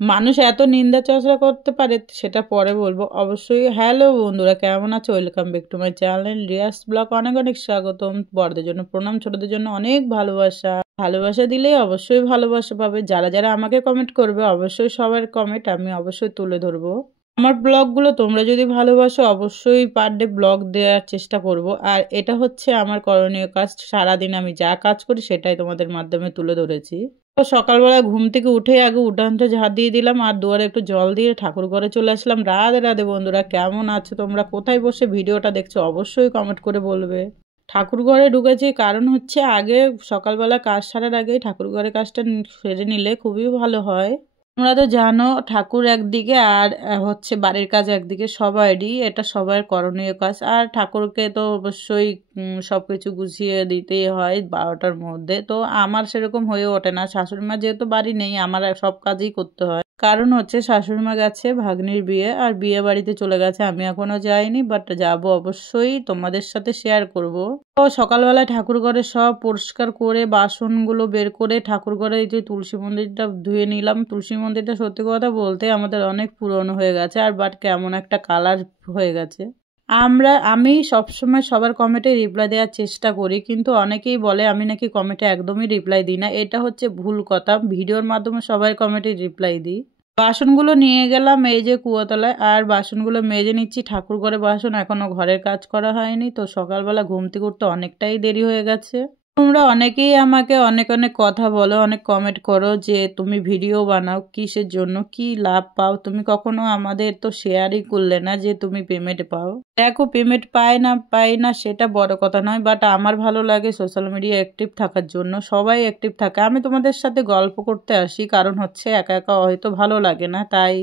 মানুষ এত নিন্দা চর্চা করতে পারে সেটা পরে বলবো অবশ্যই। হ্যালো বন্ধুরা, কেমন আছো? Welcome back to my channel Riya's blog. অনেক অনেক স্বাগতম। বড়দের জন্য প্রণাম, ছোটদের জন্য অনেক ভালোবাসা। ভালোবাসা দিলেই অবশ্যই ভালোবাসা পাবে। যারা যারা আমাকে কমেন্ট করবে অবশ্যই সবার কমেন্ট আমি অবশ্যই তুলে ধরবো। আমার ব্লগগুলো তোমরা যদি ভালোবাসো অবশ্যই পার ডে ব্লগ দেওয়ার চেষ্টা করব। আর এটা হচ্ছে আমার করণীয় কাজ। সারাদিন আমি যা কাজ করি সেটাই তোমাদের মাধ্যমে তুলে ধরেছি। তো সকালবেলা ঘুম থেকে উঠে আগে উঠানটা ঝাড় দিয়ে দিলাম আর দুয়ারে একটু জল দিয়ে ঠাকুর ঘরে চলে আসলাম। রাধে রাধে বন্ধুরা, কেমন আছো তোমরা? কোথায় বসে ভিডিওটা দেখছো অবশ্যই কমেন্ট করে বলবে। ঠাকুর ঘরে ঢুকেছি কারণ হচ্ছে আগে সকালবেলা কাজ সারার আগেই ঠাকুর ঘরে কাজটা সেরে নিলে খুবই ভালো হয়। তোমরা তো জানো ঠাকুর একদিকে আর হচ্ছে বাড়ির কাজ একদিকে, সবারই এটা সবার করণীয় কাজ। আর ঠাকুরকে তো অবশ্যই সবকিছু গুছিয়ে দিতেই হয় 12টার মধ্যে। তো আমার সেরকম হয়ে ওঠে না, শাশুড়ি মা যেহেতু বাড়ি নেই আমার সব কাজই করতে হয়। কারণ হচ্ছে শাশুড়ি মা গেছে ভাগ্নির বিয়ে আর বিয়ে বাড়িতে চলে গেছে, আমি এখনো যাইনি, বাট যাব অবশ্যই, তোমাদের সাথে শেয়ার করব। তো সকালবেলায় ঠাকুর ঘরে সব পরিষ্কার করে বাসনগুলো বের করে ঠাকুর ঘরে এই যে তুলসী মন্দিরটা ধুয়ে নিলাম। তুলসী মন্দিরটা সত্যি কথা বলতে আমাদের অনেক পুরনো হয়ে গেছে আর বাট কেমন একটা কালার হয়ে গেছে। আমি সবসময় সবার কমেন্টে রিপ্লাই দেওয়ার চেষ্টা করি, কিন্তু অনেকেই বলে আমি নাকি কমেন্টে একদমই রিপ্লাই দিই না। এটা হচ্ছে ভুল কথা। ভিডিওর মাধ্যমে সবাই কমেন্টে রিপ্লাই দিই। বাসনগুলো নিয়ে গেলাম এই যে কুয়োতলায় আর বাসনগুলো মেজে নিচ্ছি। ঠাকুর ঘরে বাসন এখনো ঘরের কাজ করা হয়নি, তো সকালবেলা ঘুম থেকে উঠতে অনেকটাই দেরি হয়ে গেছে। তোমরা অনেকেই আমাকে অনেক অনেক কথা বলো, অনেক কমেন্ট করো যে তুমি ভিডিও বানাও কিসের জন্য, কি লাভ পাও? তুমি কখনো আমাদের তো শেয়ারই করলে না যে তুমি পেমেন্ট পাও। দেখো, পেমেন্ট পাই না সেটা বড় কথা নয়, বাট আমার ভালো লাগে সোশ্যাল মিডিয়া অ্যাক্টিভ থাকার জন্য। সবাই অ্যাক্টিভ থাকে, আমি তোমাদের সাথে গল্প করতে আসি, কারণ হচ্ছে একা একা হয়তো ভালো লাগে না, তাই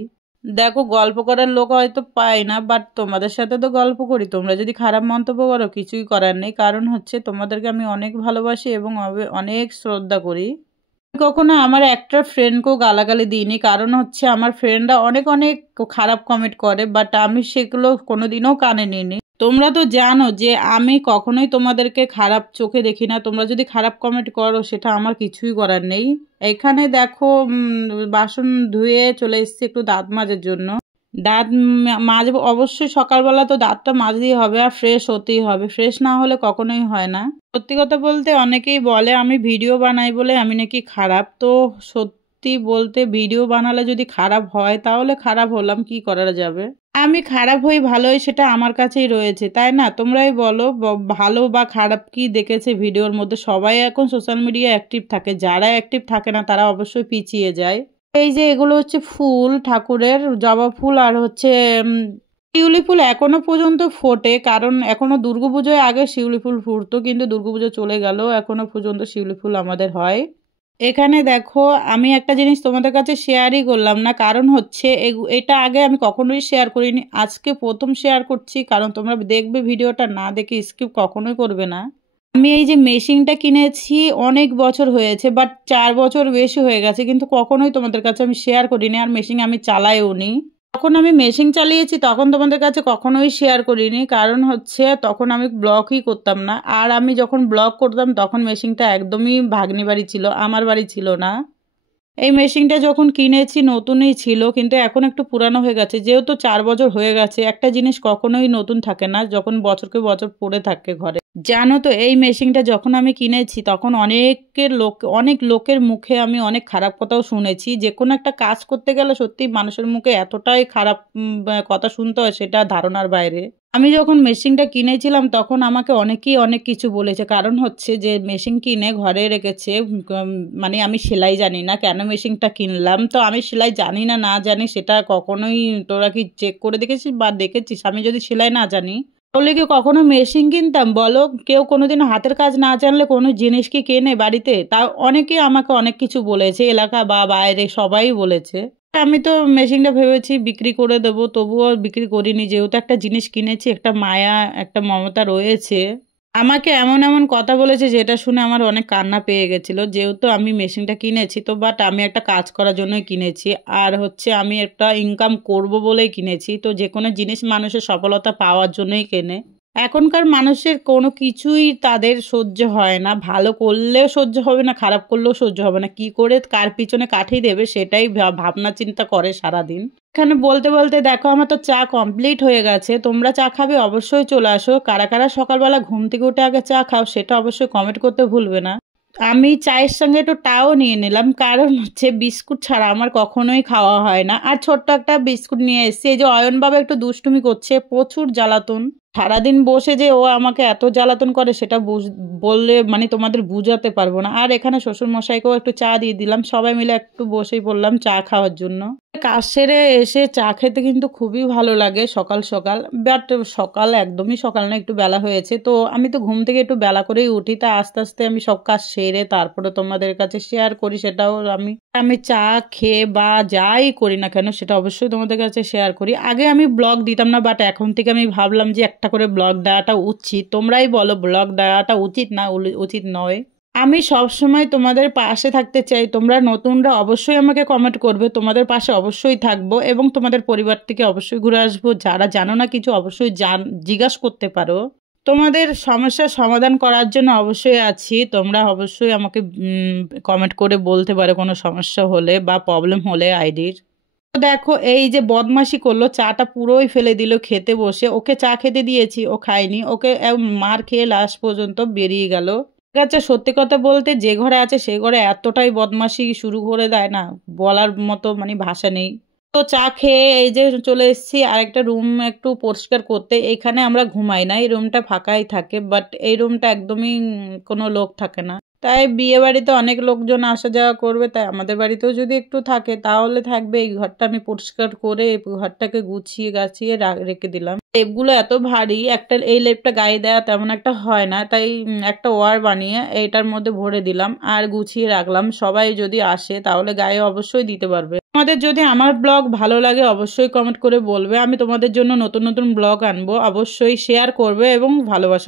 দেখো গল্প করার লোক হয়তো পাই না, বাট তোমাদের সাথে তো গল্প করি। তোমরা যদি খারাপ মন্তব্য করো কিছুই করার নেই, কারণ হচ্ছে তোমাদেরকে আমি অনেক ভালোবাসি এবং অনেক শ্রদ্ধা করি। কখনো আমার একটা ফ্রেন্ডকেও গালাগালি দিইনি, কারণ হচ্ছে আমার ফ্রেন্ডরা অনেক অনেক খারাপ কমেন্ট করে, বাট আমি সেগুলো কোনোদিনও কানে নিইনি। তোমরা তো জানো যে আমি কখনোই তোমাদেরকে খারাপ চোখে দেখি না। তোমরা যদি খারাপ কমেন্ট করো সেটা আমার কিছুই করার নেই। এখানে দেখো বাসন ধুয়ে চলে এসেছি একটু দাঁত মাজার জন্য। দাঁত মাজবো অবশ্যই, সকালবেলা তো দাঁতটা মাজতেই হবে আর ফ্রেশ হতেই হবে, ফ্রেশ না হলে কখনোই হয় না। সত্যি কথা বলতে অনেকেই বলে আমি ভিডিও বানাই বলে আমি নাকি খারাপ। তো সত্যি বলতে ভিডিও বানালে যদি খারাপ হয় তাহলে খারাপ হলাম, কি করা যাবে? আমি খারাপ হই ভালো হই সেটা আমার কাছেই রয়েছে, তাই না? তোমরাই বলো ভালো বা খারাপ কি দেখেছে ভিডিওর মধ্যে। সবাই এখন সোশ্যাল মিডিয়া অ্যাক্টিভ থাকে, যারা অ্যাক্টিভ থাকে না তারা অবশ্যই পিছিয়ে যায়। এই যে এগুলো হচ্ছে ফুল ঠাকুরের, জবা ফুল আর হচ্ছে শিউলি ফুল এখনো পর্যন্ত ফোটে, কারণ এখনো দুর্গাপুজোয় আগে শিউলি ফুল ফুটতো, কিন্তু দুর্গাপুজো চলে গেল, এখনো পর্যন্ত শিউলি ফুল আমাদের হয়। এখানে দেখো আমি একটা জিনিস তোমাদের কাছে শেয়ারই করলাম না, কারণ হচ্ছে এটা আগে আমি কখনোই শেয়ার করিনি, আজকে প্রথম শেয়ার করছি। কারণ তোমরা দেখবে ভিডিওটা, না দেখে স্কিপ কখনোই করবে না। আমি এই যে মেশিনটা কিনেছি অনেক বছর হয়েছে, বাট 4 বছর বেশি হয়ে গেছে, কিন্তু কখনোই তোমাদের কাছে আমি শেয়ার করিনি। আর মেশিন আমি চালাইও নি। যখন আমি মেশিন চালিয়েছি তখন তোমাদের কাছে কখনোই শেয়ার করিনি, কারণ হচ্ছে তখন আমি ব্লগই করতাম না। আর আমি যখন ব্লগ করতাম তখন মেশিনটা একদমই ভাগ্নি বাড়ি ছিল, আমার বাড়ি ছিল না। এই মেশিনটা যখন কিনেছি নতুনই ছিল, কিন্তু এখন একটু পুরানো হয়ে গেছে। যেহেতু 4 বছর হয়ে গেছে, একটা জিনিস কখনোই নতুন থাকে না যখন বছরকে বছর পড়ে থাকে ঘরে। জানো তো এই মেশিনটা যখন আমি কিনেছি তখন অনেক লোকের মুখে আমি অনেক খারাপ কথাও শুনেছি। যে কোনো একটা কাজ করতে গেলে সত্যি মানুষের মুখে এতটাই খারাপ কথা শুনতে হয় সেটা ধারণার বাইরে। আমি যখন মেশিনটা কিনেছিলাম তখন আমাকে অনেকেই অনেক কিছু বলেছে, কারণ হচ্ছে যে মেশিন কিনে ঘরে রেখেছে, মানে আমি সেলাই জানি না কেন মেশিনটা কিনলাম। তো আমি সেলাই জানি না জানি সেটা কখনোই, তোরা কি চেক করে দেখেছিস বা দেখেছিস? আমি যদি সেলাই না জানি তাহলে কি কখনো মেশিন কিনতাম বলো? কেউ কোনোদিন হাতের কাজ না জানলে কোনো জিনিস কি কেনে বাড়িতে? তা অনেকে আমাকে অনেক কিছু বলেছে, এলাকা বা বাইরে সবাই বলেছে। আমি তো মেশিনটা ভেবেছি বিক্রি করে দেবো, তবুও বিক্রি করিনি, যেহেতু একটা জিনিস কিনেছি, একটা মায়া একটা মমতা রয়েছে। আমাকে এমন এমন কথা বলেছে যেটা শুনে আমার অনেক কান্না পেয়ে গেছিলো। যেহেতু আমি মেশিনটা কিনেছি তো, বাট আমি একটা কাজ করার জন্যই কিনেছি, আর হচ্ছে আমি একটা ইনকাম করব বলেই কিনেছি। তো যে কোনো জিনিস মানুষের সফলতা পাওয়ার জন্যই কেনে। এখনকার মানুষের কোনো কিছুই তাদের সহ্য হয় না, ভালো করলেও সহ্য হবে না, খারাপ করলেও সহ্য হবে না, কি করে কার পিছনে কাঠি দেবে সেটাই ভাবনা চিন্তা করে সারাদিন। এখানে বলতে বলতে দেখো আমার তো চা কমপ্লিট হয়ে গেছে। তোমরা চা খাবে অবশ্যই চলে আসো। কারা কারা সকালবেলা ঘুম থেকে উঠে আগে চা খাও সেটা অবশ্যই কমেন্ট করতে ভুলবে না। আমি চায়ের সঙ্গে একটু টাও নিয়ে নিলাম, কারণ হচ্ছে বিস্কুট ছাড়া আমার কখনোই খাওয়া হয় না। আর ছোট্ট একটা বিস্কুট নিয়ে এসেছি। এই যে অয়ন বাবা একটু দুষ্টুমি করছে, প্রচুর জ্বালাতন। সারাদিন বসে যে ও আমাকে এত জ্বালাতন করে সেটা বললে মানে তোমাদের বুঝাতে পারবো না। আর এখানে শ্বশুর মশাইকেও একটু চা দিয়ে দিলাম, সবাই মিলে একটু বসেই পড়লাম চা খাওয়ার জন্য। কাজ সেরে এসে চা খেতে কিন্তু খুবই ভালো লাগে সকাল সকাল, বাট সকাল একদমই সকাল না, একটু বেলা হয়েছে। তো আমি তো ঘুম থেকে একটু বেলা করেই উঠি, তা আস্তে আস্তে আমি সব কাজ সেরে তারপরে তোমাদের কাছে শেয়ার করি। সেটাও আমি আমি চা খেয়ে বা যাই করি না কেন সেটা অবশ্যই তোমাদের কাছে শেয়ার করি। আগে আমি ব্লগ দিতাম না, বাট এখন থেকে আমি ভাবলাম যে একটা করে ব্লগ দেওয়াটা উচিত। তোমরাই বলো ব্লগ দেওয়াটা উচিত না উচিত নয়। আমি সবসময় তোমাদের পাশে থাকতে চাই। তোমরা নতুনরা অবশ্যই আমাকে কমেন্ট করবে, তোমাদের পাশে অবশ্যই থাকবো এবং তোমাদের পরিবার থেকে অবশ্যই ঘুরে আসবো। যারা জানো না কিছু অবশ্যই জিজ্ঞাসা করতে পারো। তোমাদের সমস্যার সমাধান করার জন্য অবশ্যই আছি। তোমরা অবশ্যই আমাকে কমেন্ট করে বলতে পারো কোনো সমস্যা হলে বা প্রবলেম হলে আইডির। দেখো এই যে বদমাশি করলো, চাটা পুরোই ফেলে দিল খেতে বসে। ওকে চা খেতে দিয়েছি, ও খায়নি, ওকে মার খেয়ে লাস্ট পর্যন্ত বেরিয়ে গেল। ঠিক আছে, সত্যি কথা বলতে যে ঘরে আছে সে ঘরে এতটাই বদমাশি শুরু করে দেয় না, বলার মতো মানে ভাষা নেই। তো চা খেয়ে এই যে চলে এসেছি আরেকটা রুম একটু পরিষ্কার করতে। এখানে আমরা ঘুমাই না, এই রুমটা ফাঁকাই থাকে, বাট এই রুমটা একদমই কোনো লোক থাকে না। তাই বিয়ে বাড়িতে অনেক লোকজন আসা যাওয়া করবে, তাই আমাদের বাড়িতেও যদি একটু থাকে তাহলে থাকবে। এই ঘরটা আমি পরিষ্কার করে এই ঘরটাকে গুছিয়ে গাছিয়ে রেখে দিলাম। লেপগুলো এত ভারী, একটা এই লেপটা গায়ে দেওয়া তেমন একটা হয় না, তাই একটা ওয়ার বানিয়ে এইটার মধ্যে ভরে দিলাম আর গুছিয়ে রাখলাম। সবাই যদি আসে তাহলে গায়ে অবশ্যই দিতে পারবে। তোমাদের যদি আমার ব্লগ ভালো লাগে অবশ্যই কমেন্ট করে বলবে, আমি তোমাদের জন্য নতুন নতুন ব্লগ আনবো, অবশ্যই শেয়ার করবে এবং ভালোবাসা